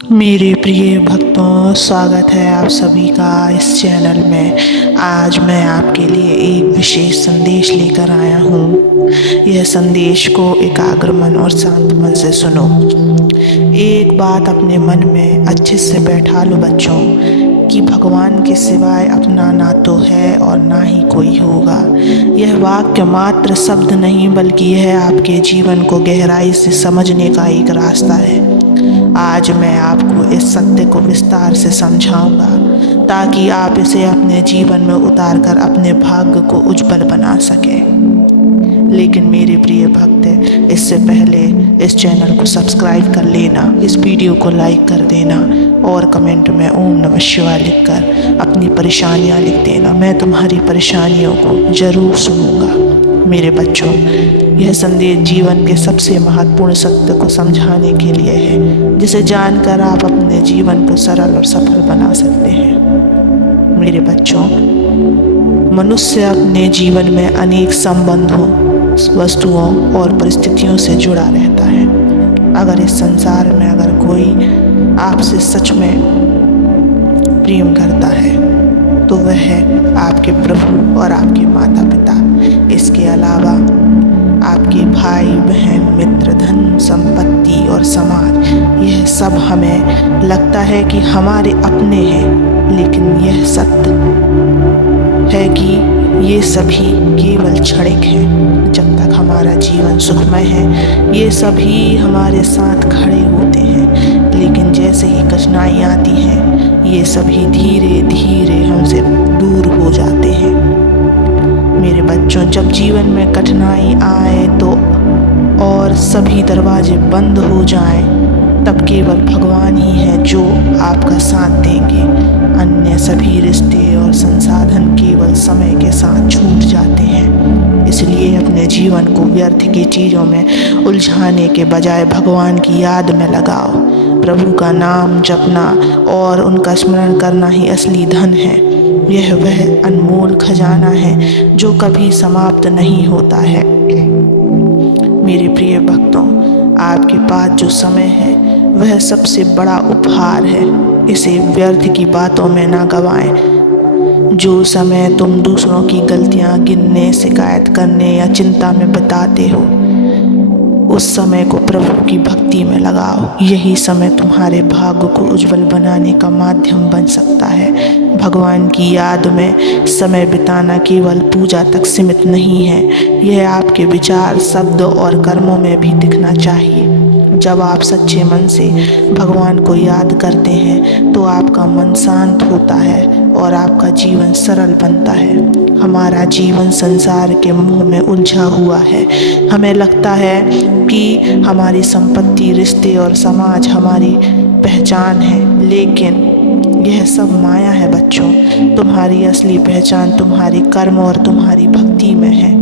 मेरे प्रिय भक्तों, स्वागत है आप सभी का इस चैनल में। आज मैं आपके लिए एक विशेष संदेश लेकर आया हूँ। यह संदेश को एकाग्र मन और शांत मन से सुनो। एक बात अपने मन में अच्छे से बैठा लो बच्चों, कि भगवान के सिवाय अपना ना तो है और ना ही कोई होगा। यह वाक्य मात्र शब्द नहीं, बल्कि यह आपके जीवन को गहराई से समझने का एक रास्ता है। आज मैं आपको इस सत्य को विस्तार से समझाऊंगा, ताकि आप इसे अपने जीवन में उतारकर अपने भाग्य को उज्जवल बना सकें। लेकिन मेरे प्रिय भक्त, इससे पहले इस चैनल को सब्सक्राइब कर लेना, इस वीडियो को लाइक कर देना और कमेंट में ओम नमः शिवाय लिखकर अपनी परेशानियां लिख देना। मैं तुम्हारी परेशानियों को जरूर सुनूंगा। मेरे बच्चों, यह संदेश जीवन के सबसे महत्वपूर्ण सत्य को समझाने के लिए है, जिसे जानकर आप अपने जीवन को सरल और सफल बना सकते हैं। मेरे बच्चों, मनुष्य अपने जीवन में अनेक संबंधों, वस्तुओं और परिस्थितियों से जुड़ा रहता है। अगर इस संसार में अगर कोई आपसे सच में प्रेम करता है तो वह है आपके प्रभु और आपके माता पिता। इसके अलावा आपके भाई बहन, मित्र, धन, संपत्ति और समाज, यह सब हमें लगता है कि हमारे अपने हैं, लेकिन यह सत्य है कि ये सभी केवल क्षणिक हैं। जब तक हमारा जीवन सुखमय है, ये सभी हमारे साथ खड़े होते हैं, लेकिन जैसे ही कठिनाई आती हैं, ये सभी धीरे धीरे हमसे दूर हो जाते हैं। मेरे बच्चों, जब जीवन में कठिनाई आए तो और सभी दरवाजे बंद हो जाएं, तब केवल भगवान ही है जो आपका साथ देंगे। अन्य सभी रिश्ते और संसाधन केवल समय के साथ छूट जाते हैं। इसलिए अपने जीवन को व्यर्थ की चीज़ों में उलझाने के बजाय भगवान की याद में लगाओ। प्रभु का नाम जपना और उनका स्मरण करना ही असली धन है। यह वह अनमोल खजाना है जो कभी समाप्त नहीं होता है। मेरे प्रिय भक्तों, आपके पास जो समय है वह सबसे बड़ा उपहार है। इसे व्यर्थ की बातों में ना गवाएं। जो समय तुम दूसरों की गलतियां गिनने, शिकायत करने या चिंता में बिताते हो, उस समय को प्रभु की भक्ति में लगाओ। यही समय तुम्हारे भाग्य को उज्जवल बनाने का माध्यम बन सकता है। भगवान की याद में समय बिताना केवल पूजा तक सीमित नहीं है, यह आपके विचार, शब्द और कर्मों में भी दिखना चाहिए। जब आप सच्चे मन से भगवान को याद करते हैं तो आपका मन शांत होता है और आपका जीवन सरल बनता है। हमारा जीवन संसार के मोह में उलझा हुआ है। हमें लगता है कि हमारी संपत्ति, रिश्ते और समाज हमारी पहचान है, लेकिन यह सब माया है बच्चों। तुम्हारी असली पहचान तुम्हारी कर्म और तुम्हारी भक्ति में है।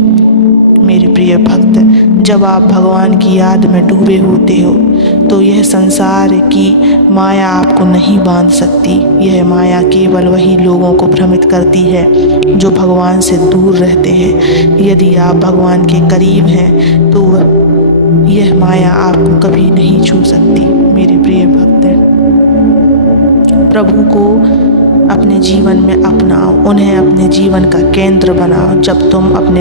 मेरे प्रिय भक्त, जब आप भगवान की याद में डूबे होते हो तो यह संसार की माया आपको नहीं बांध सकती। यह माया केवल वही लोगों को भ्रमित करती है जो भगवान से दूर रहते हैं। यदि आप भगवान के करीब हैं तो यह माया आपको कभी नहीं छू सकती। मेरे प्रिय भक्त, प्रभु को अपने जीवन में अपनाओ, उन्हें अपने जीवन का केंद्र बनाओ। जब तुम अपने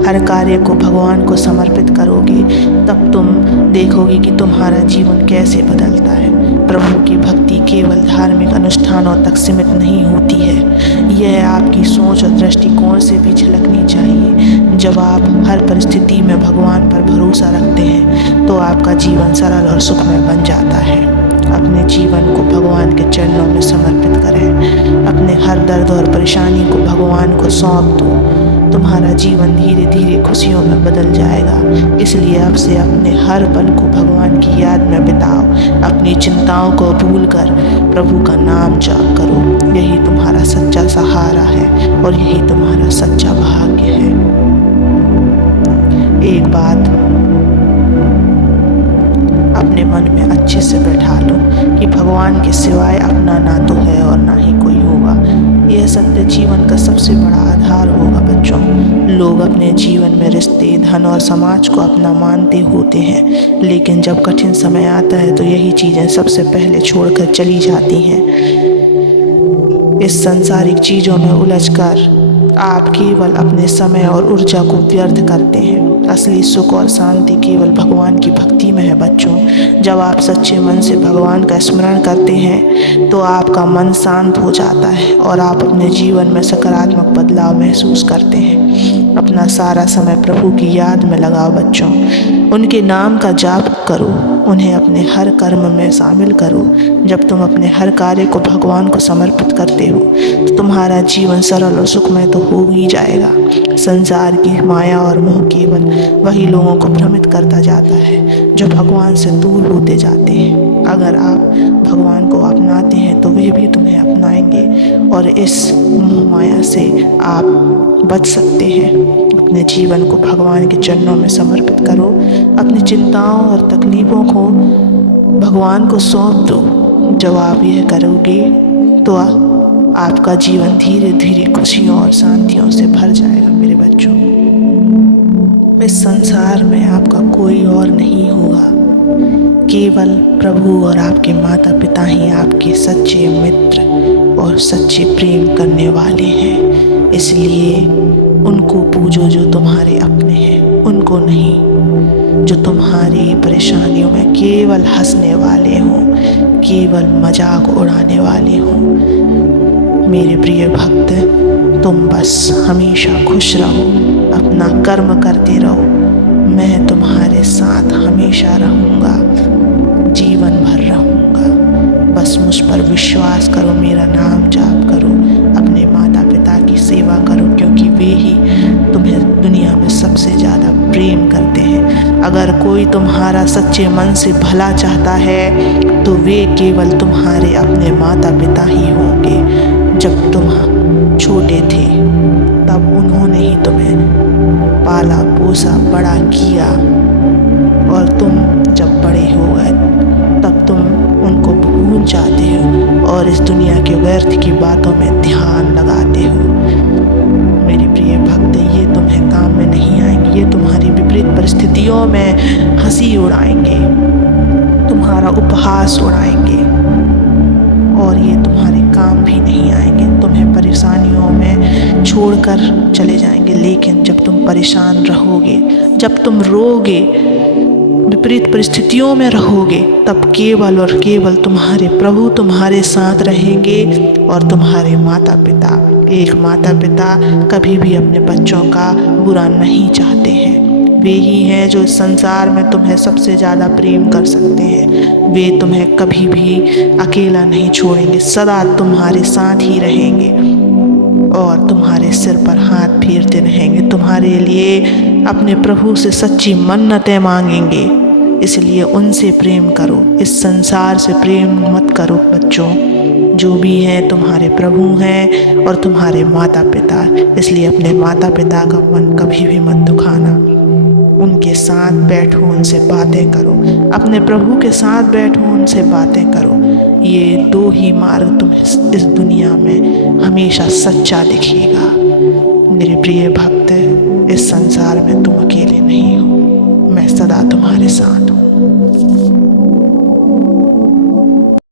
हर कार्य को भगवान को समर्पित करोगे, तब तुम देखोगे कि तुम्हारा जीवन कैसे बदलता है। प्रभु की भक्ति केवल धार्मिक अनुष्ठानों तक सीमित नहीं होती है, यह आपकी सोच और दृष्टिकोण से भी झलकनी चाहिए। जब आप हर परिस्थिति में भगवान पर भरोसा रखते हैं तो आपका जीवन सरल और सुखमय बन जाता है। अपने जीवन को भगवान के चरणों में समर्पित करें। अपने हर दर्द और परेशानी को भगवान को सौंप दो। तुम्हारा जीवन धीरे धीरे खुशियों में बदल जाएगा। इसलिए अब से अपने हर पल को भगवान की याद में बिताओ। अपनी चिंताओं को भूलकर प्रभु का नाम जाप करो। यही तुम्हारा सच्चा सहारा है और यही तुम्हारा सच्चा भाग्य है। एक बात अपने मन में अच्छे से बैठा लो कि भगवान के सिवाय अपना ना तो है और ना ही कोई होगा। यह सत्य जीवन का सबसे बड़ा आधार होगा बच्चों। लोग अपने जीवन में रिश्ते, धन और समाज को अपना मानते होते हैं, लेकिन जब कठिन समय आता है तो यही चीज़ें सबसे पहले छोड़कर चली जाती हैं। इस सांसारिक चीज़ों में उलझकर आप केवल अपने समय और ऊर्जा को व्यर्थ करते हैं। असली सुख और शांति केवल भगवान की भक्ति में है बच्चों। जब आप सच्चे मन से भगवान का स्मरण करते हैं तो आपका मन शांत हो जाता है और आप अपने जीवन में सकारात्मक बदलाव महसूस करते हैं। अपना सारा समय प्रभु की याद में लगाओ बच्चों। उनके नाम का जाप करो, उन्हें अपने हर कर्म में शामिल करो। जब तुम अपने हर कार्य को भगवान को समर्पित करते हो तो तुम्हारा जीवन सरल और सुखमय तो हो ही जाएगा। संसार की माया और मोह केवल वही लोगों को भ्रमित करता जाता है जो भगवान से दूर होते जाते हैं। अगर आप भगवान को अपनाते हैं तो वे भी तुम्हें अपनाएंगे और इस मोह माया से आप बच सकते हैं। अपने जीवन को भगवान के चरणों में समर्पित करो। अपनी चिंताओं और तकलीफ़ों को भगवान को सौंप दो। जब आप यह करोगे तो आपका जीवन धीरे धीरे खुशियों और शांतियों से भर जाएगा मेरे बच्चों। इस संसार में आपका कोई और नहीं होगा, केवल प्रभु और आपके माता पिता ही आपके सच्चे मित्र और सच्चे प्रेम करने वाले हैं। इसलिए उनको पूजो जो तुम्हारे अपने हैं, उनको नहीं जो तुम्हारी परेशानियों में केवल हंसने वाले हों, केवल मजाक उड़ाने वाले हों। मेरे प्रिय भक्त, तुम बस हमेशा खुश रहो, अपना कर्म करते रहो। मैं तुम्हारे साथ हमेशा रहूँगा, जीवन भर रहूँगा। बस मुझ पर विश्वास करो, मेरा नाम जाप करो, अपने माता पिता की सेवा करो, क्योंकि वे ही तुम्हें दुनिया में सबसे ज़्यादा प्रेम करते हैं। अगर कोई तुम्हारा सच्चे मन से भला चाहता है तो वे केवल तुम्हारे अपने माता पिता ही होंगे। जब तुम छोटे थे तब उन्होंने ही तुम्हें पाला पोसा बड़ा किया, और तुम जब बड़े हो गए तब तुम उनको भूल जाते हो और इस दुनिया के व्यर्थ की बातों में ध्यान लगाते हो। मेरे प्रिय भक्त, ये तुम्हें काम में नहीं आएंगे, ये तुम्हारी विपरीत परिस्थितियों में हंसी उड़ाएंगे, तुम्हारा उपहास उड़ाएंगे, और ये तुम्हारे काम भी नहीं आएंगे। तुम्हें परेशानियों में छोड़कर चले जाएंगे। लेकिन जब तुम परेशान रहोगे, जब तुम रोगे, विपरीत परिस्थितियों में रहोगे, तब केवल और केवल तुम्हारे प्रभु तुम्हारे साथ रहेंगे और तुम्हारे माता पिता। एक माता पिता कभी भी अपने बच्चों का बुरा नहीं चाहते हैं। वे ही हैं जो इस संसार में तुम्हें सबसे ज़्यादा प्रेम कर सकते हैं। वे तुम्हें कभी भी अकेला नहीं छोड़ेंगे, सदा तुम्हारे साथ ही रहेंगे और तुम्हारे सिर पर हाथ फेरते रहेंगे। तुम्हारे लिए अपने प्रभु से सच्ची मन्नतें मांगेंगे। इसलिए उनसे प्रेम करो, इस संसार से प्रेम मत करो बच्चों। जो भी हैं तुम्हारे प्रभु हैं और तुम्हारे माता पिता। इसलिए अपने माता पिता का मन कभी भी मत दुखाना। उनके साथ बैठो, उनसे बातें करो, अपने प्रभु के साथ बैठो, उनसे बातें करो। ये दो ही मार्ग तुम्हें इस दुनिया में हमेशा सच्चा दिखेगा। मेरे प्रिय भक्त, इस संसार में तुम अकेले नहीं हो, मैं सदा तुम्हारे साथ